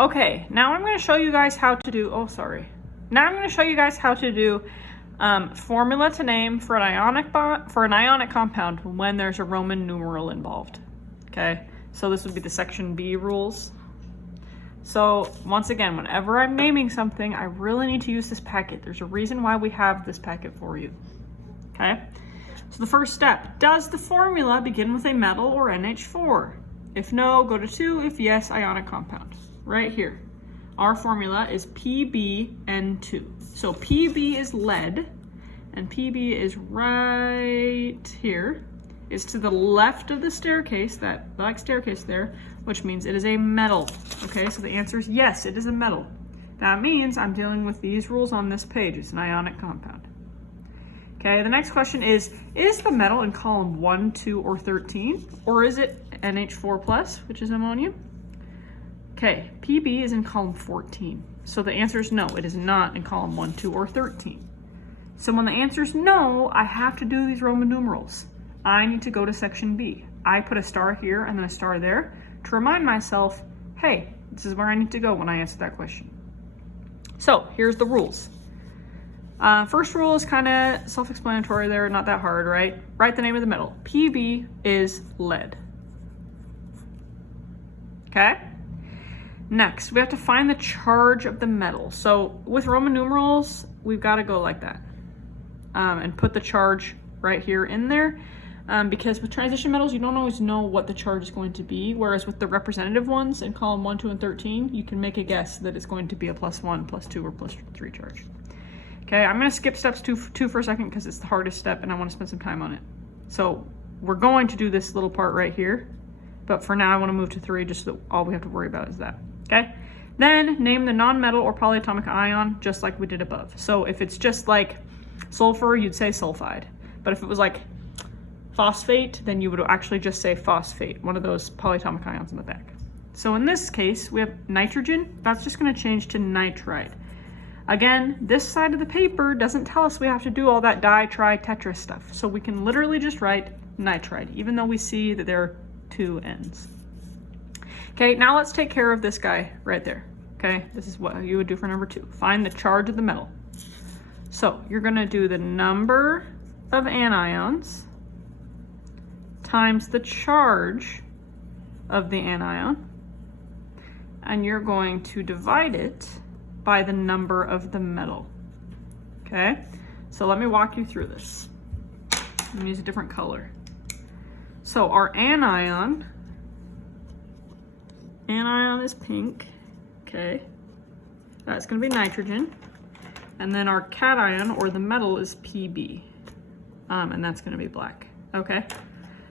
Okay, now I'm going to show you guys how to do, Now I'm going to show you guys how to do formula to name for an ionic compound when there's a Roman numeral involved. Okay, so this would be the section B rules. So once again, whenever I'm naming something, I really need to use this packet. There's a reason why we have this packet for you. Okay, so the first step, does the formula begin with a metal or NH4? If no, go to 2. If yes, ionic compound. Right here. Our formula is PbN2. So Pb is lead, and Pb is right here. It's to the left of the staircase, that black staircase there, which means it is a metal. Okay, so the answer is yes, it is a metal. That means I'm dealing with these rules on this page. It's an ionic compound. Okay, the next question is the metal in column 1, 2, or 13? Or is it NH4 plus, which is ammonium? Okay, Pb is in column 14. So the answer is no, it is not in column 1, 2, or 13. So when the answer is no, I have to do these Roman numerals. I need to go to section B. I put a star here and then a star there to remind myself, hey, this is where I need to go when I answer that question. So here's the rules. First rule is kind of self-explanatory there, not that hard, right? Write the name of the metal. Pb is lead. Okay? Next, we have to find the charge of the metal. So with Roman numerals, we've got to go like that and put the charge right here in there because with transition metals, you don't always know what the charge is going to be, whereas with the representative ones in column 1, 2, and 13, you can make a guess that it's going to be a +1, +2, or +3 charge. Okay, I'm going to skip steps two for a second because it's the hardest step and I want to spend some time on it. So we're going to do this little part right here, but for now I want to move to 3 just so all we have to worry about is that. Okay, then name the non-metal or polyatomic ion just like we did above. So if it's just like sulfur, you'd say sulfide. But if it was like phosphate, then you would actually just say phosphate, one of those polyatomic ions in the back. So in this case, we have nitrogen. That's just going to change to nitride. Again, this side of the paper doesn't tell us we have to do all that di, tri, tetra stuff. So we can literally just write nitride, even though we see that there are 2 N's. Okay, now let's take care of this guy right there. Okay, this is what you would do for number 2. Find the charge of the metal. So you're going to do the number of anions times the charge of the anion, and you're going to divide it by the number of the metal. Okay, so let me walk you through this. I'm going to use a different color. So our anion is pink, okay, that's going to be nitrogen, and then our cation or the metal is Pb, and that's going to be black. Okay,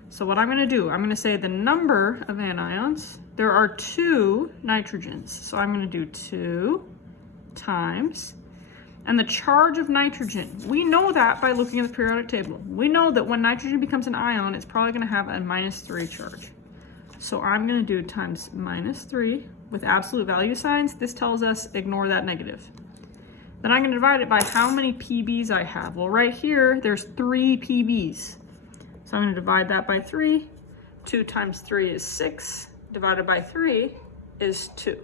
so what I'm going to do, I'm going to say the number of anions. There are 2 nitrogens, so I'm going to do 2 times, and the charge of nitrogen, we know that by looking at the periodic table. We know that when nitrogen becomes an ion, it's probably going to have a -3 charge. So I'm going to do times -3 with absolute value signs. This tells us ignore that negative. Then I'm going to divide it by how many PBs I have. Well, right here, there's 3 PBs. So I'm going to divide that by 3. 2 times 3 is 6. Divided by 3 is 2.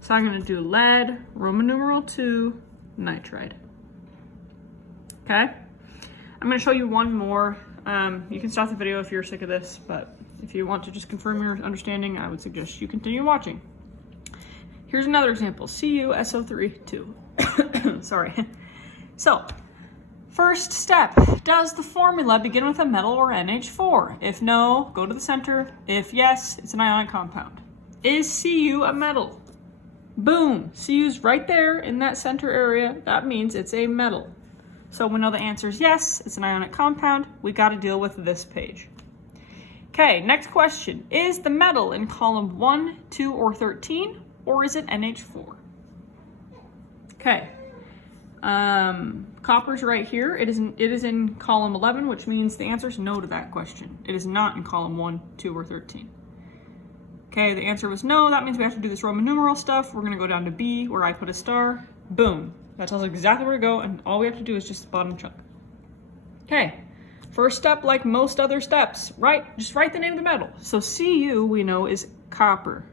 So I'm going to do lead, Roman numeral 2, nitride. Okay? I'm going to show you one more. You can stop the video if you're sick of this, but if you want to just confirm your understanding, I would suggest you continue watching. Here's another example, CuSO3 2. Sorry. So, first step, does the formula begin with a metal or NH4? If no, go to the center. If yes, it's an ionic compound. Is Cu a metal? Boom, Cu's right there in that center area. That means it's a metal. So we know the answer is yes, it's an ionic compound. We got to deal with this page. Okay, next question. Is the metal in column 1, 2, or 13, or is it NH4? Okay, copper's right here. It is in column 11, which means the answer is no to that question. It is not in column 1, 2, or 13. Okay, the answer was no. That means we have to do this Roman numeral stuff. We're going to go down to B, where I put a star. Boom. That tells us exactly where to go, and all we have to do is just the bottom chunk. Okay, first step, like most other steps, just write the name of the metal. So Cu, we know, is copper.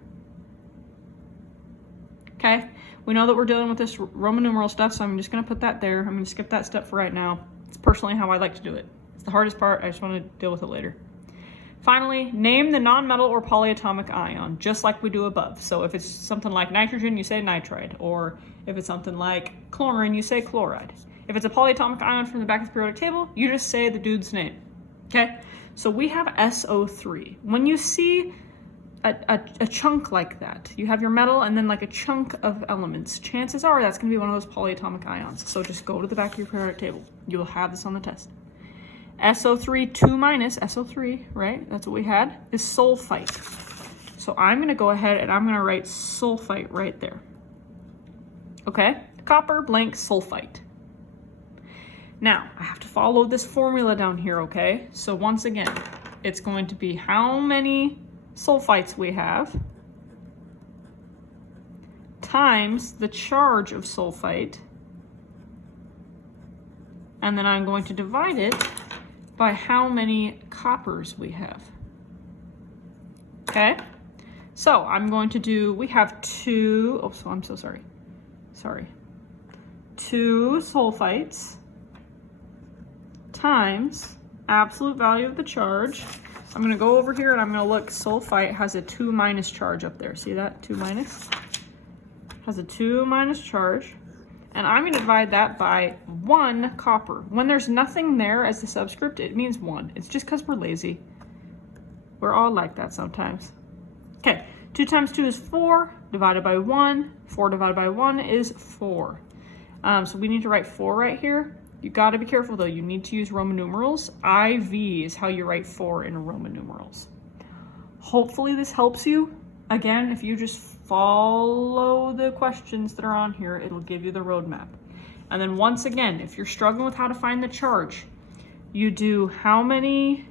Okay, we know that we're dealing with this Roman numeral stuff, so I'm just gonna put that there. I'm gonna skip that step for right now. It's personally how I like to do it. It's the hardest part, I just wanna deal with it later. Finally, name the non-metal or polyatomic ion, just like we do above. So if it's something like nitrogen, you say nitride, or if it's something like chlorine, you say chloride. If it's a polyatomic ion from the back of the periodic table, you just say the dude's name, okay? So we have SO3. When you see a chunk like that, you have your metal and then like a chunk of elements, chances are that's gonna be one of those polyatomic ions. So just go to the back of your periodic table. You'll have this on the test. SO3 2 minus, SO3, right? That's what we had, is sulfite. So I'm gonna go ahead and I'm gonna write sulfite right there. Okay, copper blank sulfite. Now, I have to follow this formula down here, okay? So once again, it's going to be how many sulfites we have times the charge of sulfite, and then I'm going to divide it by how many coppers we have. Okay? So I'm going to do, we have 2 sulfites times absolute value of the charge. I'm gonna go over here and I'm gonna look, sulfite has a 2 minus charge up there. See that, 2 minus? Has a 2 minus charge. And I'm gonna divide that by 1 copper. When there's nothing there as the subscript, it means 1. It's just because we're lazy. We're all like that sometimes. Okay, 2 times 2 is 4, divided by 1. 4 divided by 1 is 4. So we need to write 4 right here. You gotta be careful though, you need to use Roman numerals. IV is how you write 4 in Roman numerals. Hopefully this helps you. Again, if you just follow the questions that are on here, it'll give you the roadmap. And then once again, if you're struggling with how to find the charge, you do how many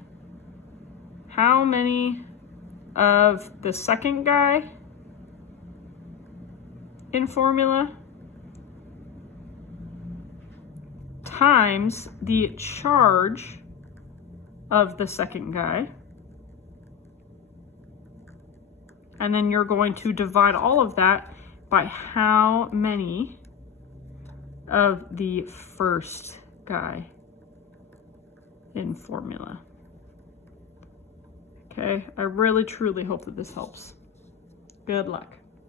of the second guy in formula times the charge of the second guy. And then you're going to divide all of that by how many of the first guy in formula. Okay, I really truly hope that this helps. Good luck.